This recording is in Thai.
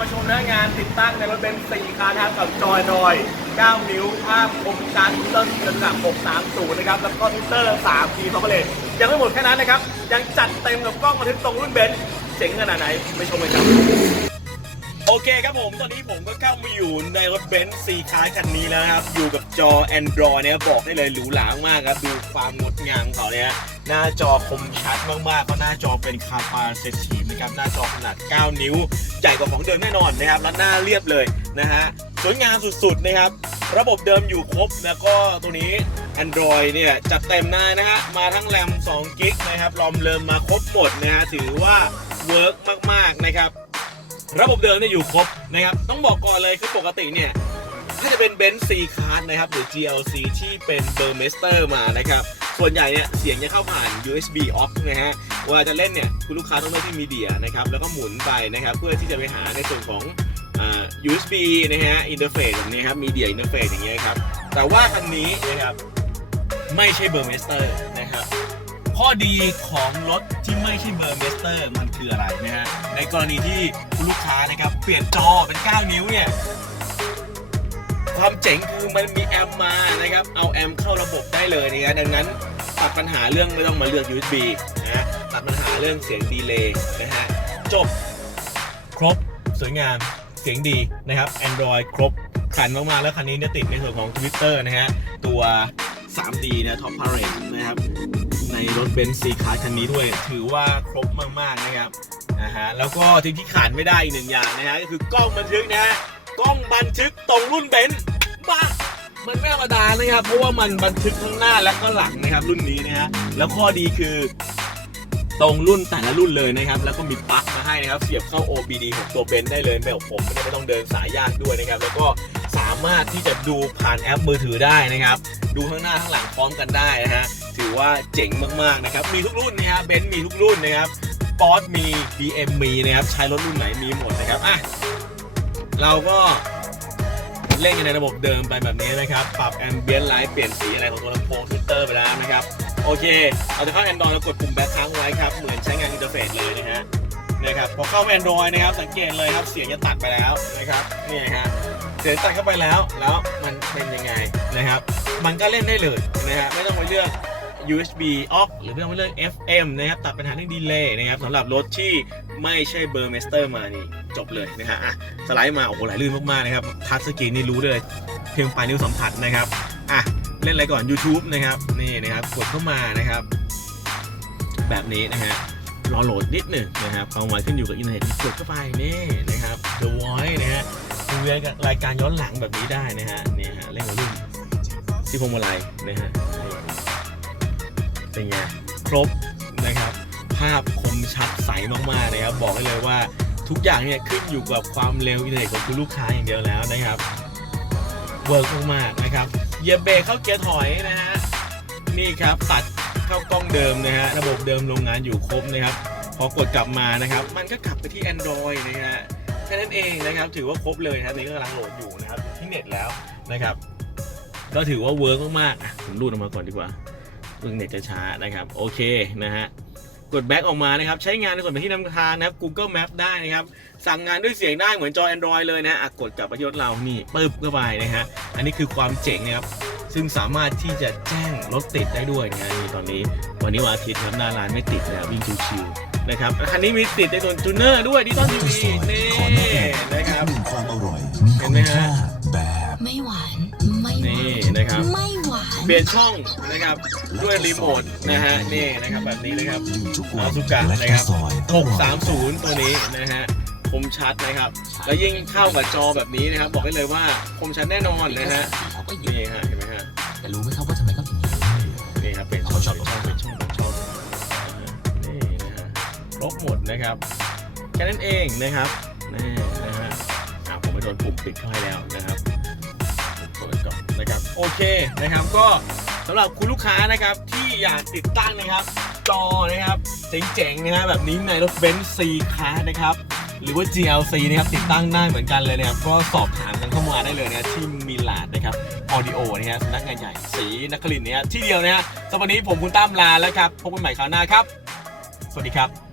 มาชมงานติดตั้งในรถเบนซ์4คันนะครับกับจอยดอย 9 นิ้วภาพคมชัดเตอร์ระดับ630 นะครับ แล้วก็มิเตอร์3ทีท็อปเลนยังไม่หมดแค่นั้นนะครับ ยังจัดเต็มกับกล้องบันทึกตรงรุ่นเบนซ์เจ๋งขนาดไหนไปชมกันครับ โอเคครับผม ตอนนี้ผมก็เข้ามาอยู่ในรถเบนซ์ซีคาคันนี้แล้วนะครับ อยู่กับจอ Android เนี่ยบอกได้เลยหรูหรามากครับ ดูความงดงามของเขาเนี่ยหน้าจอคมชัดมากๆเพราะหน้าจอเป็นคาปาเซทีฟ นะครับหน้าจอขนาด 9 นิ้ว ใหญ่กว่าของเดิมแน่นอนนะครับและหน้าเรียบเลยนะฮะสวยงามสุดๆนะครับ ระบบเดิมอยู่ครบแล้วก็ตัวนี้ Android เนี่ยจัดเต็มหน้านะฮะมาทั้งแรม2กิกนะครับรอมเริมมาครบหมดนะฮะถือว่าเวิร์กมากๆนะครับ ระบบเดิมเนี่ยอยู่ครบนะครับ ต้องบอกก่อนเลยคือปกติเนี่ยถ้าจะเป็นเบนซ์ C card นะครับหรือ GLC ที่เป็นเบอร์เมสเตอร์มานะครับ ส่วนใหญ่เนี่ยเสียงจะเข้าผ่าน USB aux นะฮะเวลาจะเล่นเนี่ยคุณลูกค้าต้องเลือกที่มีเดียนะครับแล้วก็หมุนไปนะครับเพื่อที่จะไปหาในส่วนของอ USB นะฮะอินเทอร์เฟซแบบนี้ครับมีเดียอินเทอร์เฟซอย่างเงี้ยครับแต่ว่าคันนี้นะครับไม่ใช่เบอร์เมสเตอร์นะครับข้อดีของรถที่ไม่ใช่เบอร์เมสเตอร์มันคืออะไรนะฮะในกรณีที่คุณลูกค้านะครับเปลี่ยนจอเป็น 9 นิ้วเนี่ยความเจ๋งคือมันมีแอมมานะครับเอาแอมเข้าระบบได้เลยนะครับดังนั้น ตัดปัญหาเรื่องไม่ต้องมาเลือก USB นะฮะตัดปัญหาเรื่องเสียงดีเลย์นะฮะจบ ครบสวยงามเสียงดีนะครับ Android ครบขันมากๆแล้วคันนี้เนี่ยติดในส่วนของ Twitter นะฮะตัว 3D นะ Top Parade นะครับในรถเบนซ์ซีคาร์คันนี้ด้วย ถือว่าครบมากๆนะครับนะฮะแล้วก็ที่ที่ขาดไม่ได้อีกหนึ่งอย่างนะฮะก็คือกล้องบันทึกนะฮะกล้องบันทึกตรงรุ่นเบนซ์บ้า มันไม่ธรรมดานะครับ เพราะว่ามันบันทึกทั้งหน้าและก็หลังนะครับ รุ่นนี้นะฮะแล้วข้อดีคือตรงรุ่นแต่ละรุ่นเลยนะครับ แล้วก็มีปลั๊กมาให้นะครับ เสียบเข้า OBD ของตัวเบนซ์ได้เลยแบบผมไม่ได้ไม่ต้องเดินสายยากด้วยนะครับ แล้วก็สามารถที่จะดูผ่านแอปมือถือได้นะครับ ดูข้างหน้าข้างหลังพร้อมกันได้นะฮะถือว่าเจ๋งมากๆนะครับ มีทุกรุ่นนะครับเบนซ์มีทุกรุ่นนะครับปอร์มี BM มีนะครับใช้รถรุ่นไหนมีหมดนะครับอะเราก็ เล่นกันในระบบเดิมไปแบบนี้นะครับ ปรับแอมเบียนไลท์เปลี่ยนสีอะไรของตัวลำโพงทวิตเตอร์ไปแล้วนะครับ โอเคเราจะเข้า Android แล้วกดปุ่มแบ็คค้างไว้ครับ เหมือนใช้งานอินเทอร์เฟซเลยนะฮะ นะครับ พอเข้า Android นะครับ สังเกตเลยครับ เสียงจะตัดไปแล้วนะครับ นี่ฮะ เสียงตัดเข้าไปแล้ว แล้วมันเป็นยังไงนะครับ มันก็เล่นได้เลยนะฮะ ไม่ต้องไปเลือก USB aux หรือไม่ต้องไปเลือก FM นะครับ ตัดปัญหาเรื่องดีเลย์นะครับสำหรับรถที่ไม่ใช่เบอร์เมสเตอร์มานี่ จบเลยนะฮะอะสไลด์มาโอ้โหไหลลื่นมากๆนะครับทัชสกรีนนี่รู้ได้เลย เพียงปลายนิ้วสัมผัสนะครับอะเล่นอะไรก่อน YouTube นะครับนี่นะครับกดเข้ามานะครับ แบบนี้นะฮะรอโหลดนิดหนึ่งนะครับความไวขึ้นอยู่กับอินเทอร์เน็ตกดเข้าไปนี่นะครับ The Voice นะฮะดูรายการย้อนหลังแบบนี้ได้นะฮะนี่ฮะเล่นกับรุ่นที่พวงมาลัยนะฮะเป็นไงครบนะครับ ภาพคมชัดใสมากๆนะครับ บอกได้เลยว่า ทุกอย่างเนี่ยขึ้นอยู่กับความเร็วอินเทอร์เน็ตของคุณลูกค้าอย่างเดียวแล้วนะครับเวิร์กมากนะครับเหยียบเบรกเข้าเกียร์ถอยนะฮะนี่ครับตัดเข้ากล้องเดิมนะฮะระบบเดิมโรงงานอยู่ครบนะครับ พอกดกลับมานะครับ มันก็กลับไปที่ Android นะฮะแค่นั้นเองนะครับ ถือว่าครบเลยครับนี่ก็กำลังโหลดอยู่นะครับที่เน็ตแล้วนะครับ ก็ถือว่าเวิร์กมากๆผมรูดออกมาก่อนดีกว่าเรื่องเน็ตจะช้านะครับ โอเคนะฮะ กดแบ็กออกมานะครับ ใช้งานในส่วนเป็นที่นำทางนะครับ Google Map ได้นะครับ สั่งงานด้วยเสียงได้เหมือนจอ Android เลยนะฮะอะกดกลับไปที่รถเรานี่ปึ๊บเข้าไปนะฮะอันนี้คือความเจ๋งนะครับซึ่งสามารถที่จะแจ้งรถติดได้ด้วยนะฮะนี่ตอนนี้ วันนี้วันอาทิตย์ครับหน้าร้านไม่ติดนะครับวิ่งชิวๆนะครับคันนี้มีติดในส่วนจูเนอร์ด้วยดิจิตอลทีข้าววีซอยนี่ขอแนะนำนะคอีรักบหนึ่งความอร่อยมีเห็คุนไหมณฮะค่าแบบไม่หวานไม่หนี่วานนะครับไม่หวานเปลี่ยนช่องนะครับด้วยรีโมทนะฮะนี่นะครับแบบนี้นะครับอาซุกะนะครับข้าวซอยอร่อย630 ตัวนี้นะฮะคมชัดนะครับ แล้วยิ่งเข้ากับจอแบบนี้นะครับ บอกได้เลยว่าคมชัดแน่นอนนะฮะนี่ฮะเห็นไหมฮะแต่รู้ไหมครับว่าทำไมเขาถึงนี่ครับเป็นช่องเป็นช่องเป็นช่องเป็นช่องนี่นะฮะครบหมดนะครับแค่นั้นเองนะครับนี่นะฮะผมไม่โดนปุ่มปิดเข้าให้แล้วนะครับ นะครับโอเคนะครับก็สำหรับคุณลูกค้านะครับที่อยากติดตั้งนะครับ จอนะครับเจ๋งๆนะฮะแบบนี้ในรถเบนซ์ C Class นะครับหรือว่า GLC นะครับติดตั้งได้เหมือนกันเลยนะครับก็สอบถามกันเข้ามาได้เลยนะที่มิลาดนะครับออดิโอนะฮะสำนักงานใหญ่สีนครินเนี่ยที่เดียวนะฮะสำหรับวันนี้ผมคุณตั้มลาแล้วครับพบกันใหม่คราวหน้าครับ สวัสดีครับ